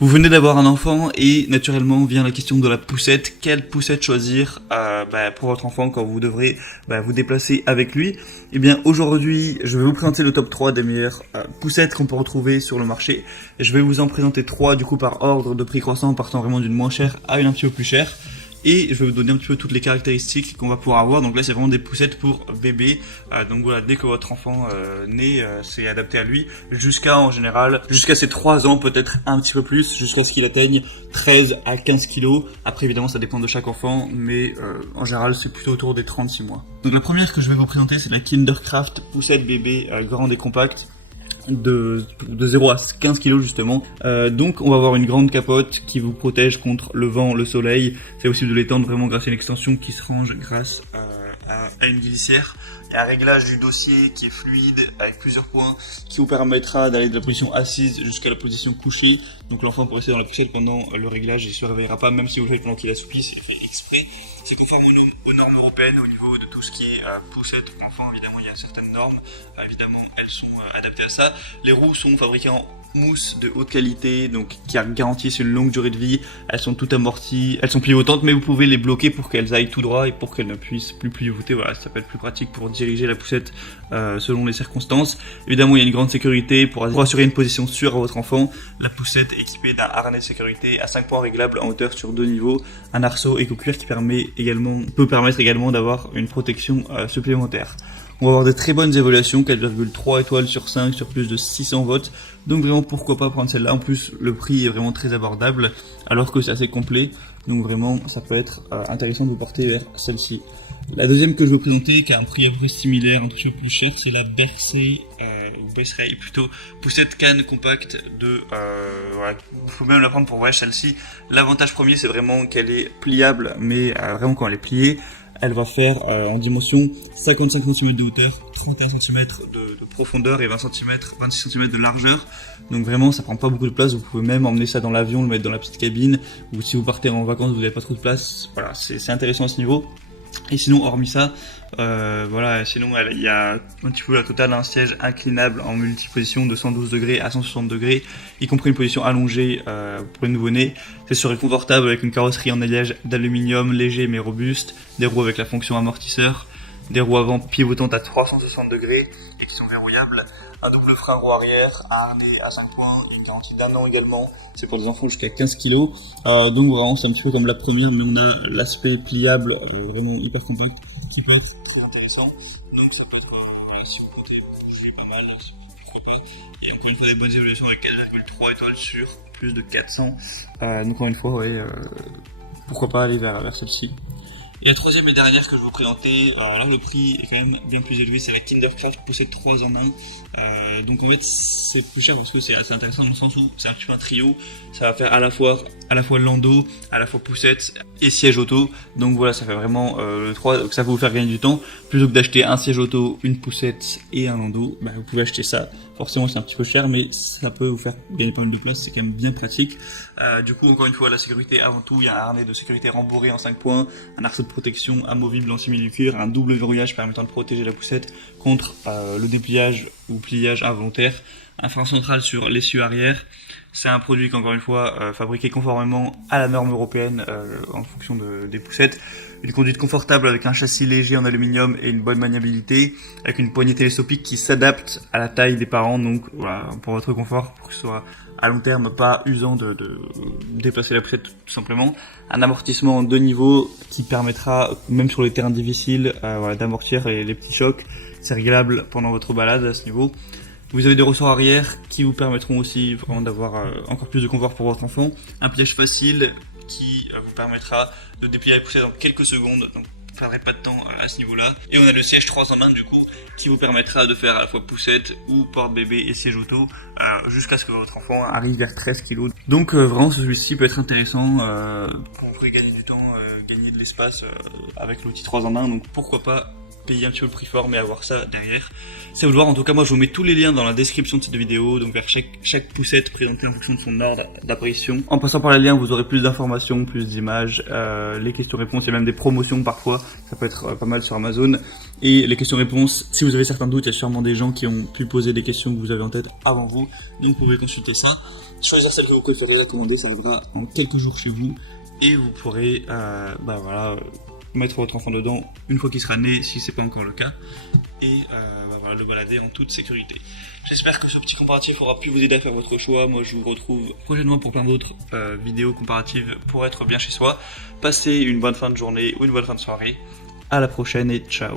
Vous venez d'avoir un enfant et naturellement vient la question de la poussette. Quelle poussette choisir pour votre enfant quand vous devrez vous déplacer avec lui? Eh bien aujourd'hui, je vais vous présenter le top 3 des meilleures poussettes qu'on peut retrouver sur le marché. Et je vais vous en présenter 3 du coup par ordre de prix croissant, partant vraiment d'une moins chère à une un petit peu plus chère. Et je vais vous donner un petit peu toutes les caractéristiques qu'on va pouvoir avoir. Donc là c'est vraiment des poussettes pour bébé. Donc voilà, dès que votre enfant naît, c'est adapté à lui. Jusqu'à ses 3 ans, peut-être un petit peu plus, jusqu'à ce qu'il atteigne 13 à 15 kilos. Après évidemment ça dépend de chaque enfant, mais en général c'est plutôt autour des 36 mois. Donc la première que je vais vous présenter, c'est la Kindercraft poussette bébé grande et compacte. De 0 à 15 kg justement. Donc on va avoir une grande capote qui vous protège contre le vent, le soleil. C'est possible de l'étendre vraiment grâce à une extension qui se range grâce à une glissière. Il y a un réglage du dossier qui est fluide avec plusieurs points qui vous permettra d'aller de la position assise jusqu'à la position couchée. Donc l'enfant pourra rester dans la poussette pendant le réglage et ne se réveillera pas, même si vous le faites pendant qu'il assouplit, c'est fait exprès. C'est conforme aux normes européennes au niveau de tout ce qui est poussette pour l'enfant. Évidemment, il y a certaines normes. Évidemment, elles sont adaptées à ça. Les roues sont fabriquées en mousse de haute qualité, donc qui garantissent une longue durée de vie. Elles sont toutes amorties, elles sont pivotantes, mais vous pouvez les bloquer pour qu'elles aillent tout droit et pour qu'elles ne puissent plus pivoter. Voilà, ça peut être plus pratique pour diriger la poussette selon les circonstances. Évidemment, il y a une grande sécurité pour assurer une position sûre à votre enfant. La poussette est équipée d'un harnais de sécurité à 5 points réglables en hauteur sur 2 niveaux, un arceau éco-cuir qui peut permettre également d'avoir une protection supplémentaire. On va avoir des très bonnes évaluations, 4,3 étoiles sur 5 sur plus de 600 votes. Donc vraiment pourquoi pas prendre celle-là. En plus le prix est vraiment très abordable alors que c'est assez complet. Donc vraiment ça peut être intéressant de vous porter vers celle-ci. La deuxième que je vais vous présenter, qui a un prix à peu près similaire, un tout petit peu plus cher, c'est la Bercey, plutôt poussette canne compacte voilà, il faut même la prendre pour voyage celle-ci. L'avantage premier c'est vraiment qu'elle est pliable, mais vraiment quand elle est pliée, elle va faire en dimension 55 cm de hauteur, 31 cm de profondeur et 26 cm de largeur. Donc vraiment ça prend pas beaucoup de place, vous pouvez même emmener ça dans l'avion, le mettre dans la petite cabine, ou si vous partez en vacances vous n'avez pas trop de place. Voilà, c'est intéressant à ce niveau. Et sinon hormis ça, sinon il y a un petit peu la totale un siège inclinable en multiposition de 112 degrés à 160 degrés, y compris une position allongée pour les nouveau-nés. C'est serait confortable avec une carrosserie en alliage d'aluminium léger mais robuste, des roues avec la fonction amortisseur, des roues avant pivotantes à 360 degrés et qui sont verrouillables, un double frein roue arrière, un harnais à 5 points, une garantie d'1 an également, c'est pour des enfants jusqu'à 15 kg. Donc vraiment c'est un petit peu comme la première, mais on a l'aspect pliable vraiment hyper compact qui peut être très intéressant. Donc ça peut être, si vous comptez bouger pas mal, pourquoi pas. Il y a encore une fois des bonnes évaluations avec 4,3 étoiles sur plus de 400. Donc encore une fois, pourquoi pas aller vers celle-ci. Et la troisième et dernière que je vais vous présenter, là le prix est quand même bien plus élevé, c'est la Kindercraft poussette 3 en 1. Donc en fait c'est plus cher parce que c'est assez intéressant dans le sens où c'est un petit peu un trio, ça va faire à la fois landau, à la fois poussette et siège auto. Donc voilà, ça fait vraiment le 3, donc ça va vous faire gagner du temps. Plutôt que d'acheter un siège auto, une poussette et un landau, vous pouvez acheter ça. Forcément c'est un petit peu cher, mais ça peut vous faire gagner pas mal de place, c'est quand même bien pratique. Du coup encore une fois la sécurité avant tout, il y a un harnais de sécurité rembourré en 5 points, un arceau de protection amovible en simili-cuir, un double verrouillage permettant de protéger la poussette contre le dépliage ou pliage involontaire, un frein central sur l'essieu arrière. C'est un produit qu'encore une fois fabriqué conformément à la norme européenne en fonction des poussettes. Une conduite confortable avec un châssis léger en aluminium et une bonne maniabilité, avec une poignée télescopique qui s'adapte à la taille des parents, donc voilà, pour votre confort, pour que ce soit à long terme pas usant de déplacer la poussette tout simplement. Un amortissement en 2 niveaux qui permettra, même sur les terrains difficiles, d'amortir les petits chocs. C'est réglable pendant votre balade à ce niveau. Vous avez des ressorts arrière qui vous permettront aussi vraiment d'avoir encore plus de confort pour votre enfant. Un pliage facile qui vous permettra de déplier la poussette en quelques secondes, donc vous ne perdrez pas de temps à ce niveau-là. Et on a le siège 3 en 1 du coup, qui vous permettra de faire à la fois poussette ou porte-bébé et siège auto, jusqu'à ce que votre enfant arrive vers 13 kg. Donc vraiment celui-ci peut être intéressant, vous pourrez gagner du temps, gagner de l'espace avec l'outil 3 en 1, donc pourquoi pas payer un petit peu le prix fort mais avoir ça derrière. C'est vous le voir, en tout cas moi je vous mets tous les liens dans la description de cette vidéo, donc vers chaque poussette présentée en fonction de son ordre d'apparition. En passant par les liens vous aurez plus d'informations, plus d'images, les questions-réponses, il y a même des promotions parfois, ça peut être pas mal sur Amazon. Et les questions-réponses, si vous avez certains doutes, il y a sûrement des gens qui ont pu poser des questions que vous avez en tête avant vous, donc vous pouvez consulter ça. choisir celle que vous préférez, la commander, ça arrivera en quelques jours chez vous et vous pourrez mettre votre enfant dedans une fois qu'il sera né si c'est pas encore le cas et le balader en toute sécurité. J'espère que ce petit comparatif aura pu vous aider à faire votre choix. Moi je vous retrouve prochainement pour plein d'autres vidéos comparatives pour être bien chez soi. Passez une bonne fin de journée ou une bonne fin de soirée. À la prochaine et ciao.